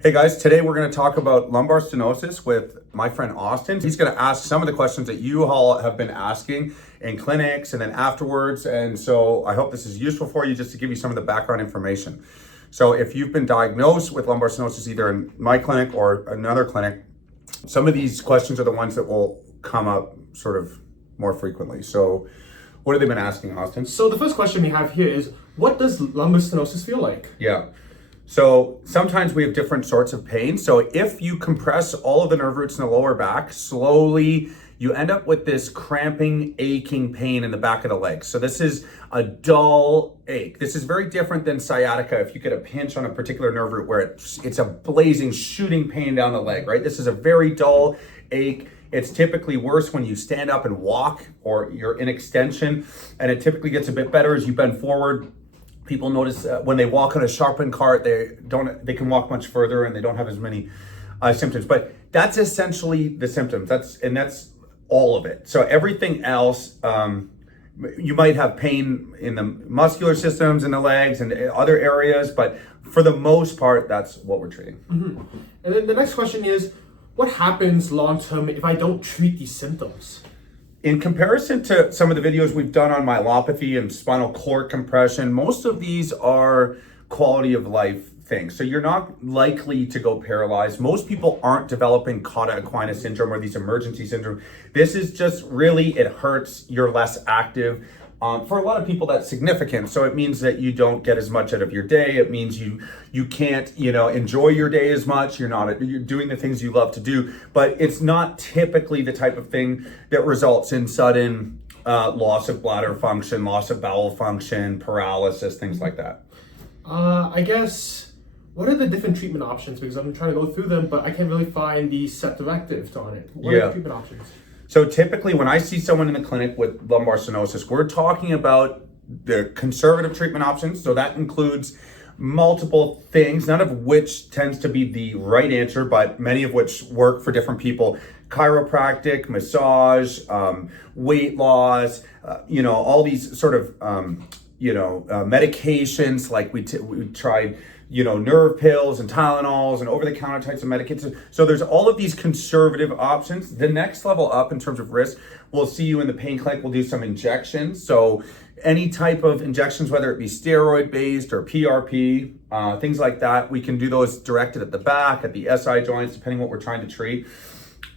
Hey guys, today we're going to talk about lumbar stenosis with my friend Austin. He's going to ask some of the questions that you all have been asking in clinics and then afterwards. And so I hope this is useful for you just to give you some of the background information. So if you've been diagnosed with lumbar stenosis either in my clinic or another clinic, some of these questions are the ones that will come up sort of more frequently. So what have they been asking, Austin? So the first question we have here is, what does lumbar stenosis feel like? Yeah. So sometimes we have different sorts of pain. So if you compress all of the nerve roots in the lower back, slowly you end up with this cramping, aching pain in the back of the leg. So this is a dull ache. This is very different than sciatica. If you get a pinch on a particular nerve root where it's a blazing, shooting pain down the leg, right? This is a very dull ache. It's typically worse when you stand up and walk or you're in extension, and it typically gets a bit better as you bend forward. People notice when they walk on a sharpened cart, they can walk much further and they don't have as many symptoms. But that's essentially the symptoms. That's all of it. So everything else, you might have pain in the muscular systems in the legs and other areas, but for the most part, that's what we're treating. Mm-hmm. And then the next question is, what happens long term if I don't treat these symptoms? In comparison to some of the videos we've done on myelopathy and spinal cord compression, most of these are quality of life things. So you're not likely to go paralyzed. Most people aren't developing cauda equina syndrome or these emergency syndrome. This is just really, it hurts, you're less active. For a lot of people, that's significant. So it means that you don't get as much out of your day. It means you can't, enjoy your day as much. You're doing the things you love to do, but it's not typically the type of thing that results in sudden loss of bladder function, loss of bowel function, paralysis, things like that. I guess, what are the different treatment options? Because I'm trying to go through them, but I can't really find the set directives on it. What are the treatment options? So typically when I see someone in the clinic with lumbar stenosis, we're talking about the conservative treatment options. So that includes multiple things, none of which tends to be the right answer, but many of which work for different people. Chiropractic, massage, weight loss, all these sort of, medications like we tried, nerve pills and Tylenols and over-the-counter types of medications. So there's all of these conservative options. The next level up in terms of risk, we'll see you in the pain clinic, we'll do some injections. So any type of injections, whether it be steroid-based or PRP, things like that, we can do those directed at the back, at the SI joints, depending what we're trying to treat.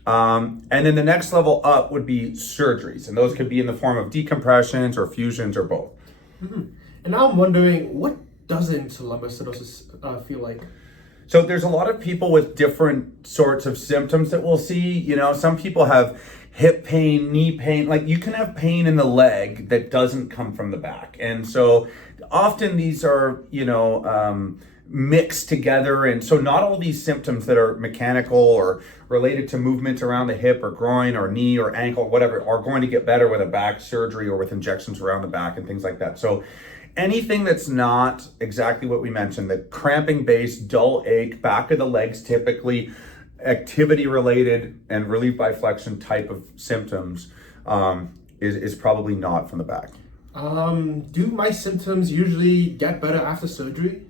And then the next level up would be surgeries, and those could be in the form of decompressions or fusions or both. Mm-hmm. And now I'm wondering, what doesn't lumbar stenosis feel like? So there's a lot of people with different sorts of symptoms that we'll see. Some people have hip pain, knee pain. Like you can have pain in the leg that doesn't come from the back. And so often these are, mixed together. And so not all these symptoms that are mechanical or related to movement around the hip or groin or knee or ankle, whatever, are going to get better with a back surgery or with injections around the back and things like that. So anything that's not exactly what we mentioned, the cramping base, dull ache, back of the legs, typically activity related and relief by flexion type of symptoms is probably not from the back. Do my symptoms usually get better after surgery?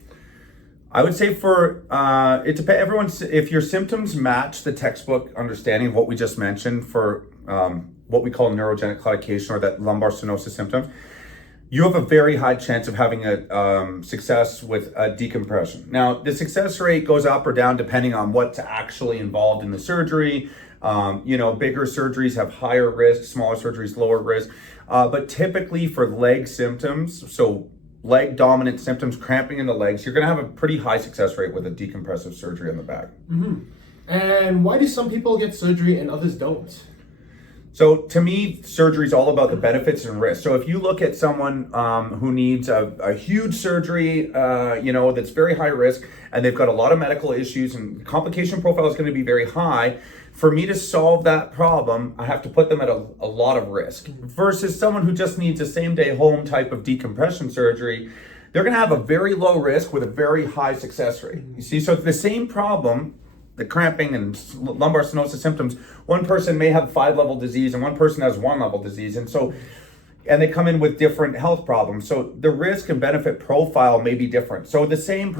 I would say it depends. If your symptoms match the textbook understanding of what we just mentioned for what we call neurogenic claudication or that lumbar stenosis symptoms, you have a very high chance of having a success with a decompression. Now, the success rate goes up or down depending on what's actually involved in the surgery. Bigger surgeries have higher risk, smaller surgeries, lower risk. But typically for leg symptoms, so leg dominant symptoms, cramping in the legs, you're gonna have a pretty high success rate with a decompressive surgery on the back. Mm-hmm. And why do some people get surgery and others don't? So to me, surgery is all about the benefits and risks. So if you look at someone who needs a huge surgery, that's very high risk, and they've got a lot of medical issues and the complication profile is going to be very high, for me to solve that problem, I have to put them at a lot of risk. Versus someone who just needs a same-day home type of decompression surgery, they're going to have a very low risk with a very high success rate. You see, so the same problem, the cramping and lumbar stenosis symptoms, one person may have 5-level disease and one person has 1-level disease. And so and they come in with different health problems. So the risk and benefit profile may be different. So the same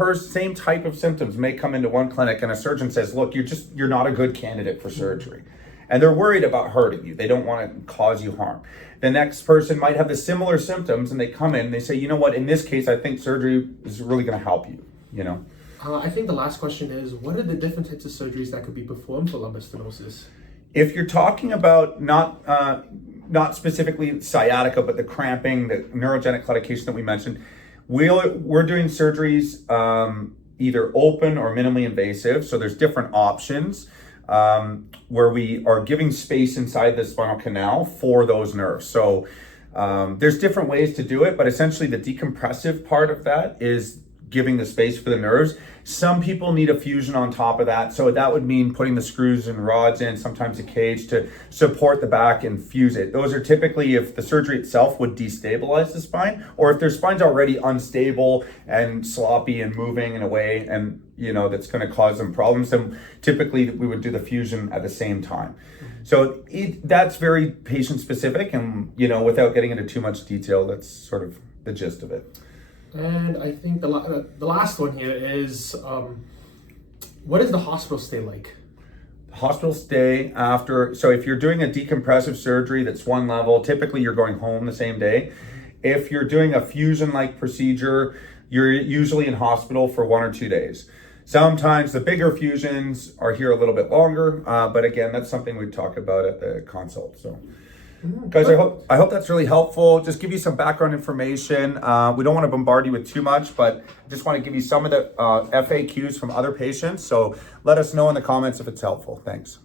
type of symptoms may come into one clinic and a surgeon says, look, you're not a good candidate for surgery. And they're worried about hurting you. They don't want to cause you harm. The next person might have the similar symptoms and they come in and they say, you know what, in this case, I think surgery is really going to help you, you know? I think the last question is, what are the different types of surgeries that could be performed for lumbar stenosis? If you're talking about not specifically sciatica, but the cramping, the neurogenic claudication that we mentioned, we're doing surgeries either open or minimally invasive. So there's different options where we are giving space inside the spinal canal for those nerves. So there's different ways to do it, but essentially the decompressive part of that is giving the space for the nerves. Some people need a fusion on top of that. So that would mean putting the screws and rods in, sometimes a cage to support the back and fuse it. Those are typically if the surgery itself would destabilize the spine, or if their spine's already unstable and sloppy and moving in a way and, you know, that's going to cause them problems, then typically we would do the fusion at the same time. So that's very patient specific, and, you know, without getting into too much detail, that's sort of the gist of it. And I think the last one here is, what is the hospital stay like? Hospital stay after, so if you're doing a decompressive surgery that's one level, typically you're going home the same day. If you're doing a fusion-like procedure, you're usually in hospital for 1 or 2 days. Sometimes the bigger fusions are here a little bit longer, but again, that's something we talk about at the consult. So. Guys, I hope that's really helpful. Just give you some background information. We don't want to bombard you with too much, but just want to give you some of the FAQs from other patients. So let us know in the comments if it's helpful. Thanks.